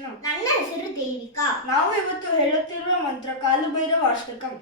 ಕೃಷ್ಣ. ನನ್ನ ಹೆಸರು ದೇವಿಕಾ. ನಾವು ಇವತ್ತು ಹೇಳುತ್ತಿರುವ ಮಂತ್ರ ಕಾಲಭೈರವ ಅಷ್ಟಕಂ.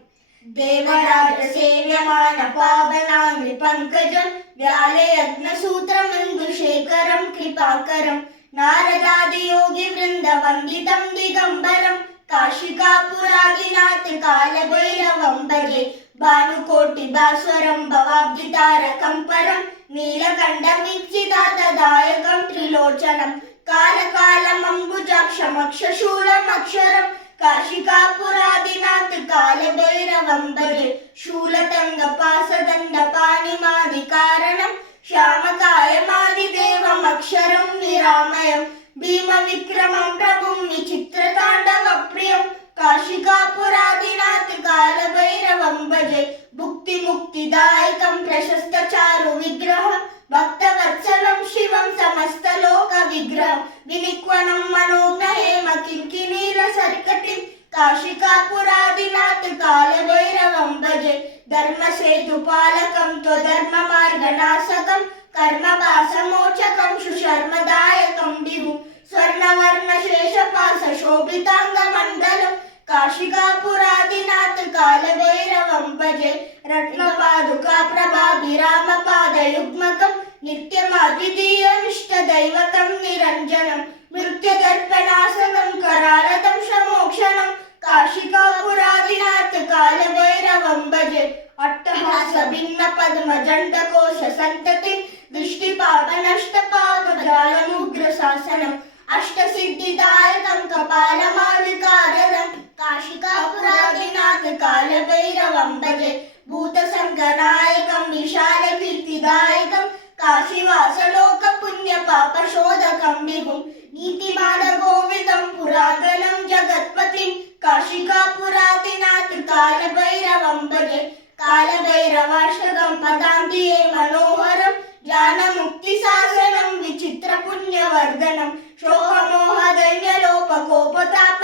ದೇವರಾಜ ಸೇವ್ಯಮಾನ ಪಾವನಾಂಗಿ ಪಂಕಜಂ ವ್ಯಾಲೆ ಯಜ್ಞ ಸೂತ್ರಮಂದು ಶೇಖರಂ ಕೃಪಾಕರಂ ನಾರದಾದಿ ಯೋಗಿ ವೃಂದ ವಂದಿತಂ ದಿಗಂಬರಂ ಕಾಶಿಕಾಪುರಾದಿನಾಥ ಕಾಲಭೈರವಂ ಭಜೆ ಭಾನುಕೋಟಿ ಭಾಸ್ವರಂ ಭವಾಬ್ಧಿತಾರಕಂ ಪರಂ ನೀಲಕಂಠಮೀಕ್ಷಿತಾತದಾಯಕಂ ತ್ರಿಲೋಚನಂ ಕಾಲಕಾಲಮಂಬುಜಾಕ್ಷಮಕ್ಷಶೂಲಮಕ್ಷರಂ ಕಾಶಿಕಾಪುರಾದಿನಾಥ ಕಾಲಭೈರವಂ ಭಜೆ ಶೂಲತಂಗ ಪಾಸದಂಡ ಪಾಣಿಮಾದಿ ಕಾರಣಂ ಶ್ಯಾಮಕಾಯಮಾದಿದೇವಮಕ್ಷರಂ ನಿರಾಮಯಂ ಭೀಮ ವಿಕ್ರಮಂ ಪ್ರಭುಂ ವಿಚಿತ್ರತಾಂಡವ ಪ್ರಿಯಂ ಕಾಶಿಕಾಪುರಾದಿನಾಥ ಕಾಲಭೈರವಂ ಭಜೆ ಭುಕ್ತಿ ಮುಕ್ತಿದಾಯಕಂ ಪ್ರಶಸ್ತ ಚಾರು ವಿಗ್ರಹಂ ಭಕ್ತವತ್ಸಲಂ ಶಿವಂ ಸಮಸ್ತ ಲೋಕ ವಿಗ್ರಹಂ ವಿನಿಕ್ವನಂ ಮನೋಜ್ಞ ಹೇಮ ಕಿಂಕಿನೀಲ ಸರ್ಕಟಿಂ ಕಾಶಿಕಾಪುರಾದಿನಾಥ ಕಾಲಭೈರವಂ ಭಜೆ ಧರ್ಮ ಸೇತು ಪಾಲಕಂ ತ್ವಧರ್ಮ ಮಾರ್ಗನಾಶಕಂ ಕರ್ಮಪಾಸಮೋಚಕಂ ಸುಶರ್ಮದಾಯಕಂ ವಿಭು ಸ್ವರ್ಣವರ್ಣ ಶೇಷಪಾಸ ಶೋಭಿತಾಂಗ ಮಂಡಲಂ ಕಾಶಿಕಾಪುರಾದಿನಾಥ ಕಾಲಭೈರವಂ ಭಜೆ ರತ್ನಪಾದುಕಾ ಪ್ರಭಾಭಿರಾಮ ಪಾದಯುಗ್ಮಕಂ ನಿತ್ಯಮಾದ್ವಿತೀಯಮಿಷ್ಟ ದೈವತಂ ನಿರಂಜನಂ ಮೃತ್ಯುದರ್ಪಣಾಸನಂ ಕರಾಳದಂ ಶಮೋಕ್ಷಣಂ ಕಾಶಿಕಾಪುರಾದಿನಾಥ ಕಾಲಭೈರವಂ ಭಜೆ ಅಟ್ಟಹಾಸ ಭಿನ್ನ ಪದ್ಮ ಜಂಡಕೋಶ ಸಂತತಿ ದೃಷ್ಟಿಪಾಪ ನಷ್ಟ ಪಾಪ ಜಾಲಮುಗ್ರ ಶಾಸನಂ ಅಷ್ಟಸಿದ್ಧಿದಾಯಕಂ ಕಪಾಲಮಾಲಿಕಾರರಂ ಕಾಶಿಕಾಪುರಾದಿನಾಥ ಕಾಲಭೈರವಂ ಭಜೆ ಭೂತಸಂಗನಾಯಕಂ ವಿಶಾಲ ಕೀರ್ತಿದಾಯಕಂ ಕಾಶಿವಾಸಲೋಕ ಪುಣ್ಯ ಪಾಪ ಶೋಧಕಂ ವಿಭುಂ ನೀತಿಮಾನ ಗೋವಿದಂ ಪುರಾತನಂ ಜಗತ್ಪತಿಂ ಕಾಶಿಕಾಪುರಾದಿನಾಥ ಕಾಲಭೈರವಂ ಭಜೆ ಕಾಲಭೈರವಾಷ್ಟಕಂ ಪದಾಂತಿಯೇ ಮನೋಹರಂ ಜ್ಞಾನ ಮುಕ್ತಿ ಶಾಸನಂ ವಿಚಿತ್ರ ಪುಣ್ಯವರ್ಧನಂ ಶೋಕ ಮೋಹ ದೈನ್ಯ ಲೋಪ ಕೋಪತಾಪ